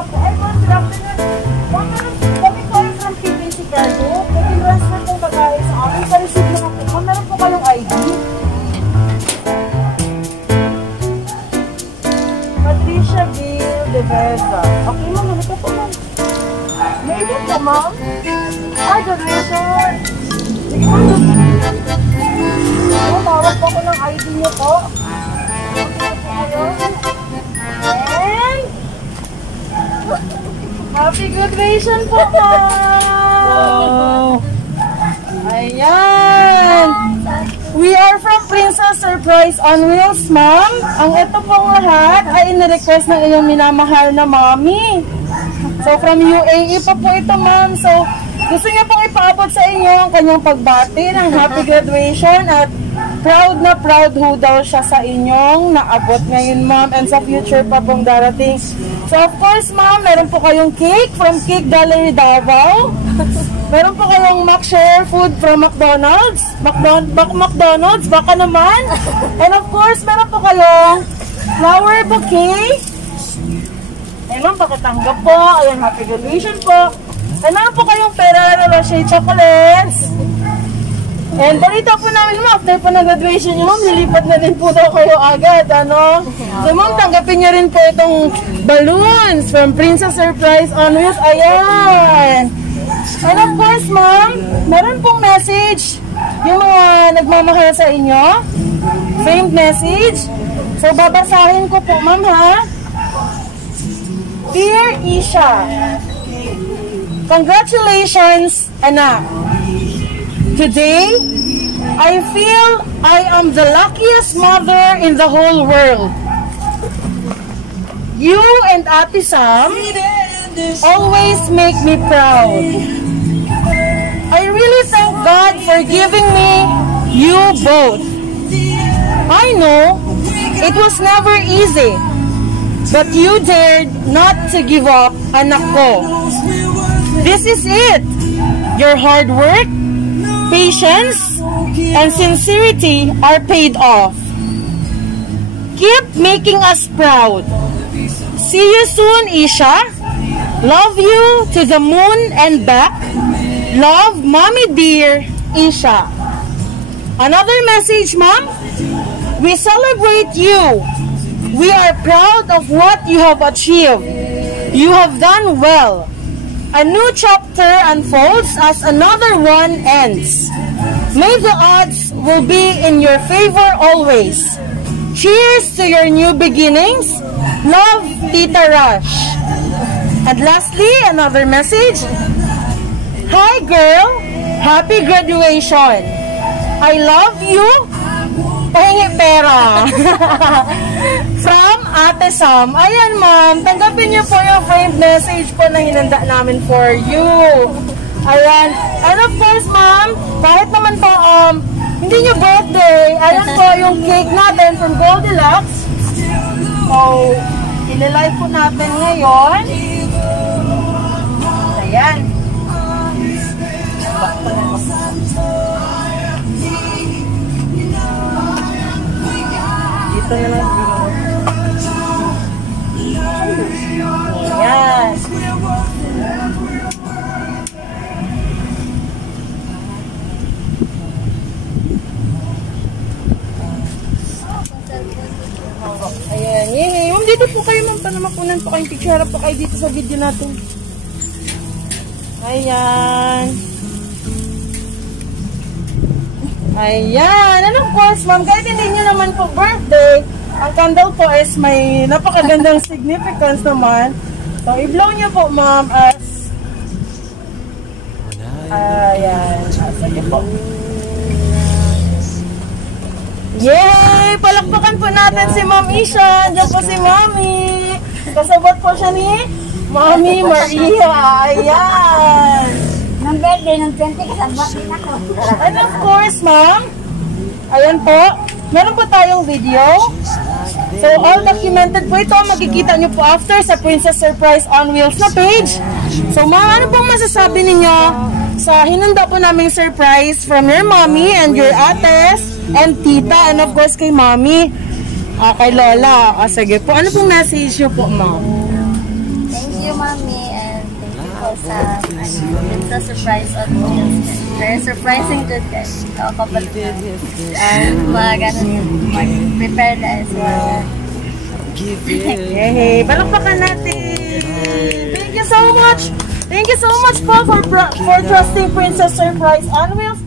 Alicia po. Ay, ma'am, good afternoon. Ma'am, kami po ay from PBC Cargo. May pinransfer pong bagay sa amin. Pa-receive naman po. Ma'am, meron po kayong ID? Patricia Bill de Veza. Okay, ma'am. Ano po po, ma'am? May ito po, ma'am? Ay, graduation. Sige, ma'am. Tawag po ako ng ID niyo po. And happy graduation po, ma'am! Ayan! We are from Princess Surprise on Wheels, ma'am. Ang ito pong lahat ay in-request ng iyong minamahal na mami. So, from UAE pa po ito, ma'am. So, gusto niya pong ipaabot sa inyo ang kanyang pagbati ng happy graduation at proud na proud ho daw siya sa inyong naabot ngayon, ma'am, and sa future pa pong darating. So, of course, ma'am, meron po kayong cake from Cake Gallery Davao. Meron po kayong McShare food from McDonald's. McDonald's, baka naman. And of course, meron po kayong flower bouquet. Ayan, ma'am, pakitanggap po. Ayan, happy graduation po. And meron po kayong Ferrero Rocher chocolates. And balita po namin, ma'am, after po ng graduation nyo, ma'am, lilipat na din po daw kayo agad, ano? So, ma'am, tanggapin nyo rin po itong balloons from Princess Surprise on Wheels. Ayan! And of course, ma'am, meron pong message yung mga nagmamahal sa inyo. Framed message. So, babasahin ko po, ma'am, ha? Dear Isha, congratulations, anak. Today, I feel I am the luckiest mother in the whole world. You and Ate Sam always make me proud. I really thank God for giving me you both. I know it was never easy, but you dared not to give up, anak ko. This is it. Your hard work, patience, and sincerity are paid off. Keep making us proud. See you soon, Isha. Love you to the moon and back. Love, Mommy dear, Isha. Another message, Mom. We celebrate you. We are proud of what you have achieved. You have done well. A new chapter unfolds as another one ends. May the odds will be in your favor always. Cheers to your new beginnings. Love, Tita Rush. And lastly, another message. Hi girl, happy graduation. I love you. Pahingi pera. From Ate Sam. Ayan, ma'am. Tanggapin niyo po yung framed message po na hinanda namin for you. Ayan. And of course, ma'am, kahit naman po, hindi niyo birthday, ayan po yung cake natin from Goldilocks. So, ililive po natin ngayon. Ayan. Dito na lang. Ayan. Ayan. Yay. Dito po kayo, ma'am. Panamakunan po kayong picture. Harap po kayo dito sa video natin. Ayan. Ayan. And of course, ma'am, kahit hindi nyo naman po birthday, ang candle po is may napakagandang significance naman. So, i-blow nyo po, ma'am, as ayan. Sige po. Yay! Palakpakan po natin si Ma'am Isha. Diyan po si Mami. Kasabot po siya ni Mami Maria. Ayan. Nang birthday ng 20, kasabot din ako. And of course, ma'am, ayan po. Meron po tayong video. So, all documented po ito. Makikita nyo po after sa Princess Surprise on Wheels na page. So, ma'am, ano pong masasabi ninyo sa hinanda po naming surprise from your mommy and your ates and tita and of course kay mommy, kay lola. Sige po. Ano pong message nyo po, ma'am? Thank you, po sa Princess Surprise Audience. Very surprising good guys. Nakakabalit na. Mga ganun, mag-prepare na Yay! Palakpakan natin! Thank you so much! Thank you so much po for trusting Princess Surprise. And we'll